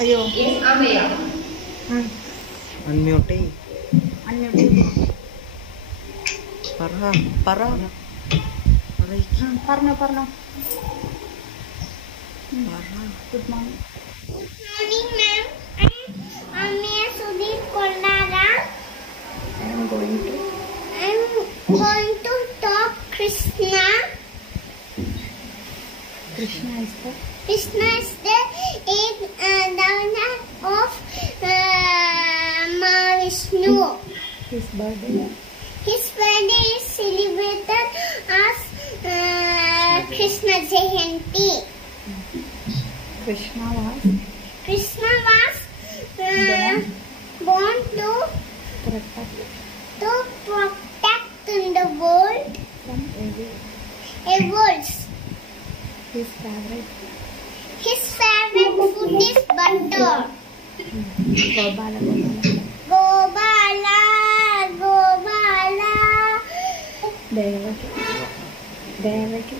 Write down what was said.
అయ్యో unmute unmute పరా పరా പറഞ്ഞോ Good good morning morning, ma'am. I'm Amir Sudeep Kollara. I'm going to I'm going to talk Krishna. Krishna is the Krishna is the eighth avatar of Mahavishnu. His birthday His birthday is celebrated as Krishna Jayanti. Krishna was Krishna was born to protect protect in the world, from evils. His favourite His favorite food is butter. Gopala Gobala, Gobala. Devaki Devaki